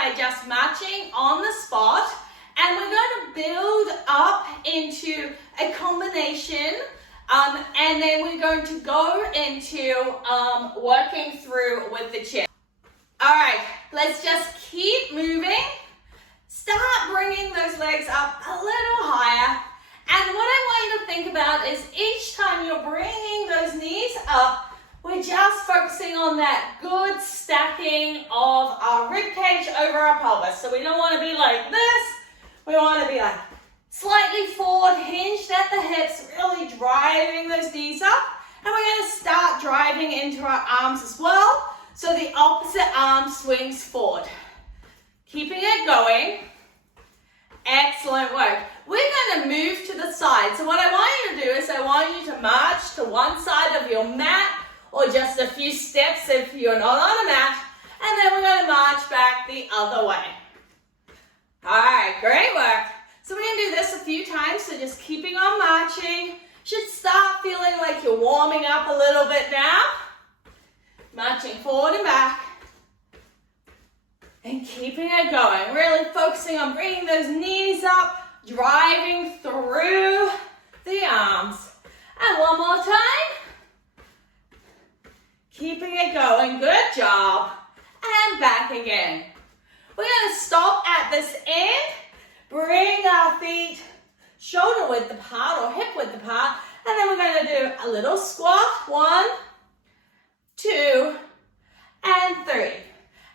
by just marching on the spot, and we're going to build up into a combination, and then we're going to go into working through with the chair. All right, let's just keep moving. Start bringing those legs up a little higher. And what I want you to think about is each time you're bringing those knees up, we're just focusing on that good stacking of our rib cage over our pelvis. So we don't want to be like this. We want to be like slightly forward, hinged at the hips, really driving those knees up. And we're going to start driving into our arms as well. So the opposite arm swings forward. Keeping it going. Excellent work. We're going to move to the side. So what I want you to do is I want you to march to one side of your mat or just a few steps if you're not on a mat. And then we're going to march back the other way. All right, great work. So we're going to do this a few times. So just keeping on marching. Should start feeling like you're warming up a little bit now. Marching forward and back. And keeping it going, really focusing on bringing those knees up, driving through the arms. And one more time. Keeping it going, good job. And back again. We're going to stop at this end, bring our feet shoulder width apart or hip width apart, and then we're going to do a little squat, 1, 2, and 3.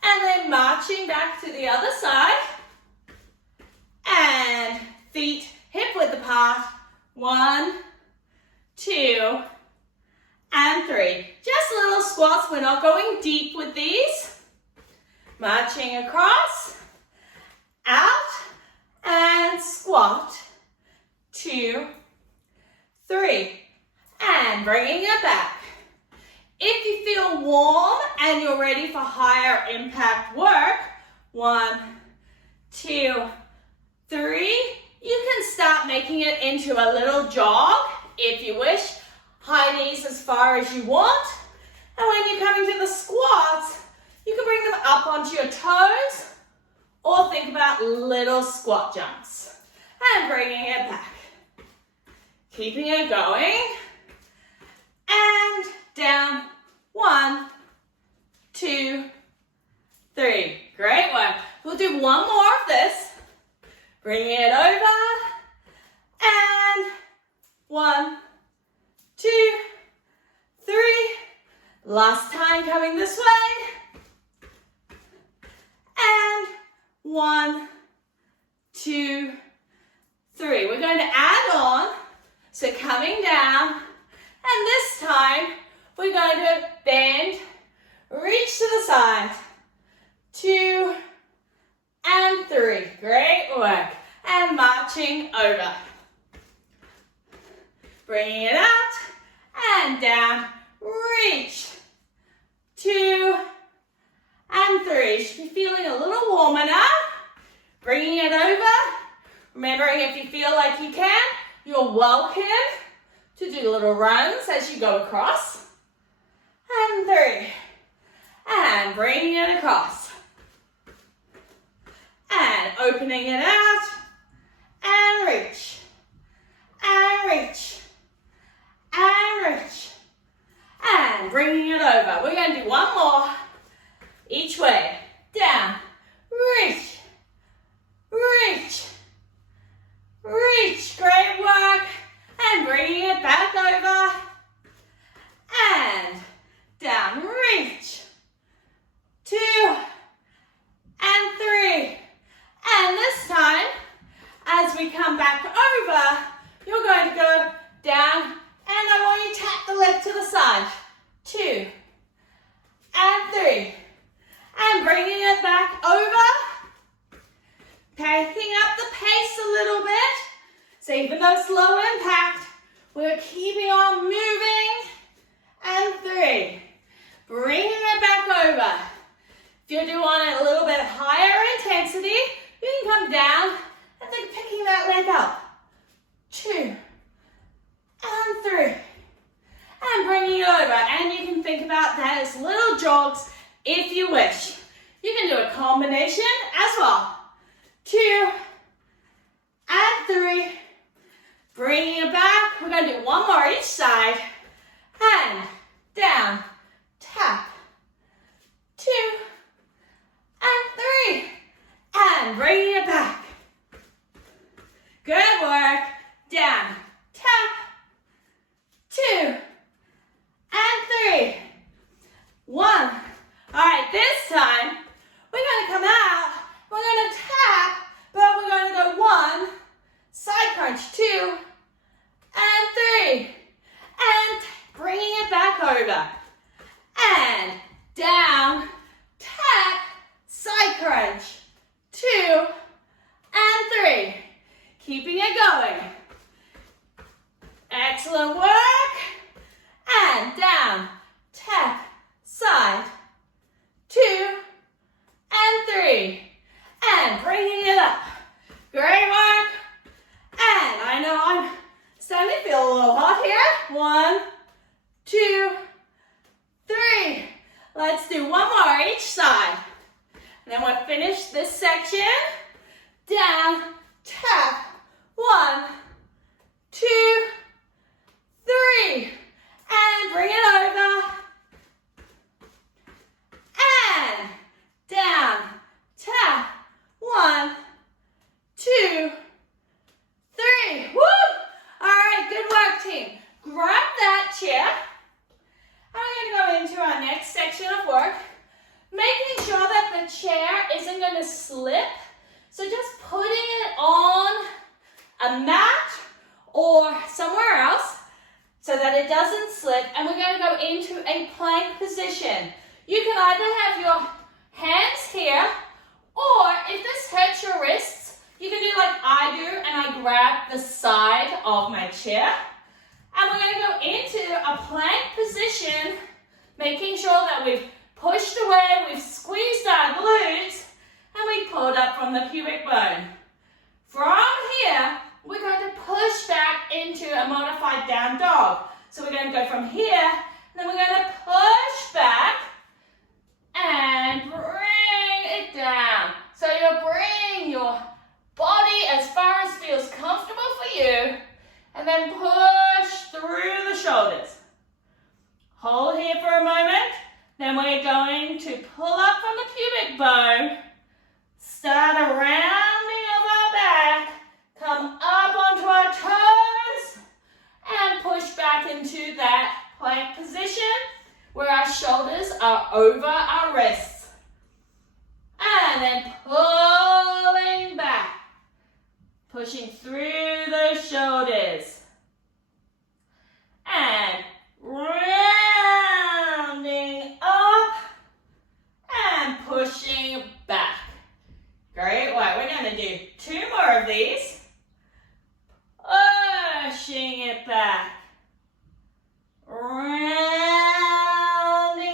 And then marching back to the other side. And feet hip width apart. 1, 2, and 3. Just little squats. We're not going deep with these. Marching across. Out. And squat. 2, 3. And bringing it back. If you feel warm and you're ready for higher impact work, 1, 2, 3, you can start making it into a little jog if you wish. High knees as far as you want. And when you're coming to the squats, you can bring them up onto your toes or think about little squat jumps. And bringing it back. Keeping it going. And down. 1, 2, 3. Great work. We'll do one more of this. Bring it over. And 1, 2, 3. Last time coming this way. And 1, 2, 3. We're going to add on. So coming down. And this time, we're going to bend, reach to the side, 2, and 3. Great work. And marching over. Bringing it out and down. Reach, 2, and 3. Should be feeling a little warmer now. Bringing it over. Remembering if you feel like you can, you're welcome to do little runs as you go across. And 3. And bringing it across. And opening it out. And reach. And reach. And reach. And bringing it over. We're going to do one more. Each way. Down. Reach. Reach. Reach. Great work. And bringing it back over. And down, reach, 2, and 3. And this time, as we come back over, you're going to go down, and I want you to tap the leg to the side, 2, and 3. And bringing it back over, picking up the pace a little bit. So even though it's low impact, we're keeping on moving, and 3. Bringing it back over. If you're doing it a little bit higher intensity, you can come down and then picking that leg up. 2, and 3. And bringing it over. And you can think about that as little jogs if you wish. You can do a combination as well. 2 and 3. Bringing it back. We're going to do one more each side. And down, tap. 2 and 3. And bringing it back. Good work. Down, tap. 2 and 3. 1. All right, this time, we're going to come out. We're going to tap, but we're going to go 1, side crunch, 2 and 3. And bringing it back over. And down, tap, side crunch, 2 and 3. Keeping it going. Excellent work. And down, tap, side, 2 and 3. And bringing it up. Great work. And I know I'm starting to feel a little hot here. 1, 2, 3. Let's do one more each side. And then we'll finish this section. Down, tap. 1, 2, 3. And bring it over. And down, tap. 1, 2, 3. Woo! All right, good work, team. Grab that chair. And we're going to go into our next section of work, making sure that the chair isn't going to slip. So just putting it on a mat or somewhere else so that it doesn't slip. And we're going to go into a plank position. You can either have your hands here, or if this hurts your wrists, you can do like I do, and I grab the side of my chair. And we're going to go into a plank position, making sure that we've pushed away, we've squeezed our glutes, and we pulled up from the pubic bone. From here, we're going to push back into a modified down dog. So we're going to go from here, and then we're going to push back and bring it down. So you'll bring your body as far as feels comfortable for you, and then push through the shoulders. Hold here for a moment. Then we're going to pull up from the pubic bone, start a rounding of our back, come up onto our toes, and push back into that plank position where our shoulders are over our wrists. And then pulling back, pushing through those shoulders. And rounding up and pushing back. Great work. We're going to do 2 more of these. Pushing it back. Rounding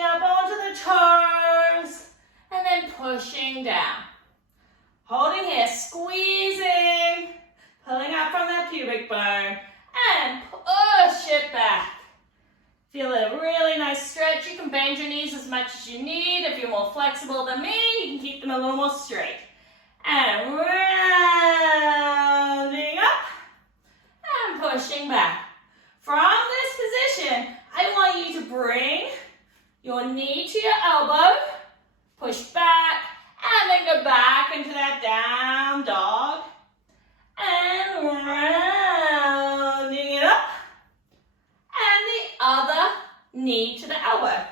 up onto the toes. And then pushing down. Holding here, squeezing. Pulling up from that pubic bone. And push it back. Feel a really nice stretch. You can bend your knees as much as you need. If you're more flexible than me, you can keep them a little more straight. And rounding up and pushing back. From this position, I want you to bring your knee to your elbow, push back, and then go back into that down dog. And rounding it up. And the other knee to the elbow.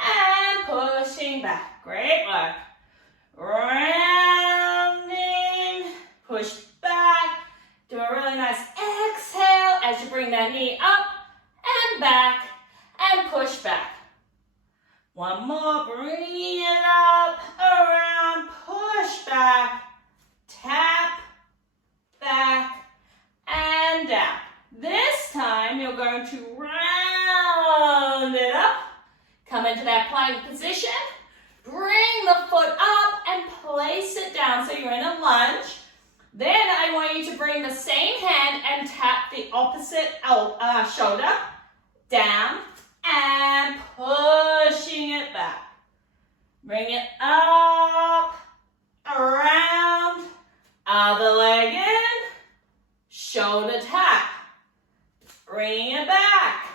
And pushing back. Great work. Rounding, push back. Do a really nice exhale as you bring that knee up and back and push back. One more, bring it up, around, push back, tap, back, and down. This time you're going to round it up, come into that plank position, bring the foot up and place it down so you're in a lunge. Then I want you to bring the same hand and tap the opposite shoulder down and pushing it back. Bring it up, around, other leg in, shoulder tap. Bring it back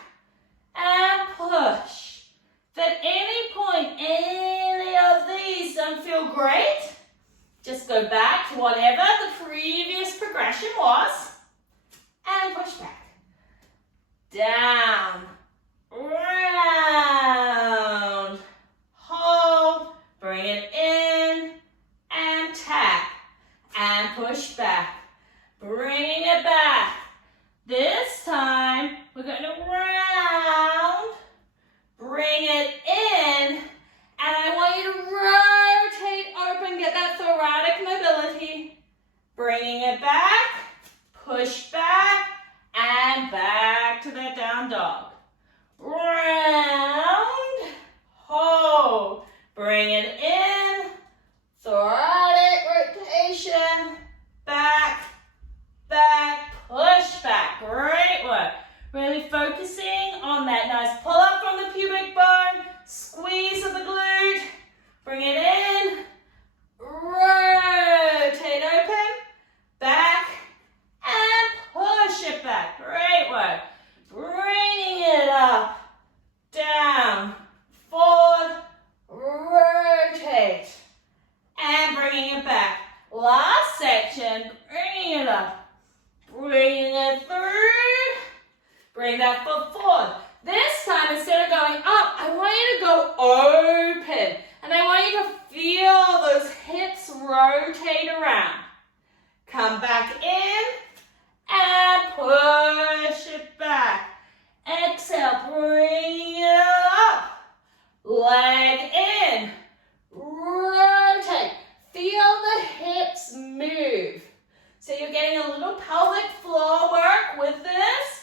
and push. If at any point any of these don't feel great, just go back to whatever the previous progression was and push back. Down, round, hold, bring it in and tap and push back. Bringing it back. This time we're going to round, bring it in, and I want you to rotate open, get that thoracic mobility. Bringing it back, push back, and back to that down dog. Round, hold, bring it in, thoracic rotation, back, back, push back. Great work. Really focusing on that nice pull up from the pubic bone, squeeze of the glute, bring it in, rotate open, back, and push it back. Great work. Bringing it up, down, forward, rotate, and bringing it back. Last section, bringing it up, bringing it through, bring that foot forward. This time, instead of going up, I want you to go open, and I want you to feel those hips rotate around. Come back in, and push it back. Exhale, bring it up, leg in, rotate. Feel the hips move. So you're getting a little pelvic floor work with this.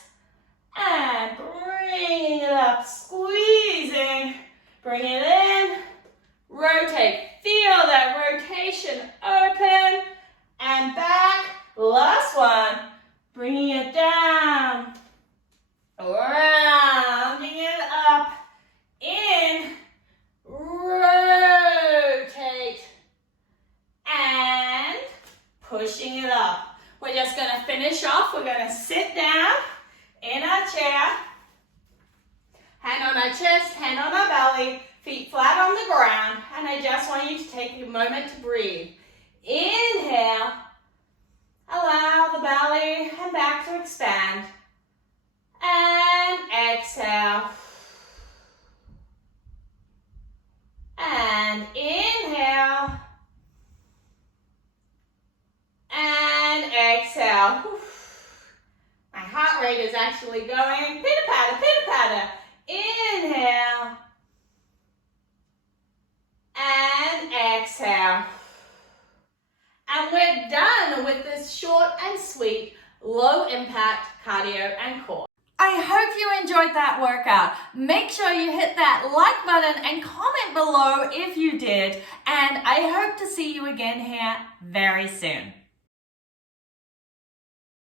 And bring it up, squeezing. Bring it in, rotate. Feel that rotation open and back. Last one. Bringing it down, rounding it up, in, rotate, and pushing it up. We're just going to finish off. We're going to sit down in our chair, hand on our chest, hand on our belly, feet flat on the ground, and I just want you to take a moment to breathe. Inhale, allow the belly and back to expand, and exhale, and inhale, and exhale. My heart rate is actually going pitter-patter, pitter-patter. Inhale, and exhale. And we're done with this short and sweet, low impact cardio and core. I hope you enjoyed that workout. Make sure you hit that like button and comment below if you did. And I hope to see you again here very soon.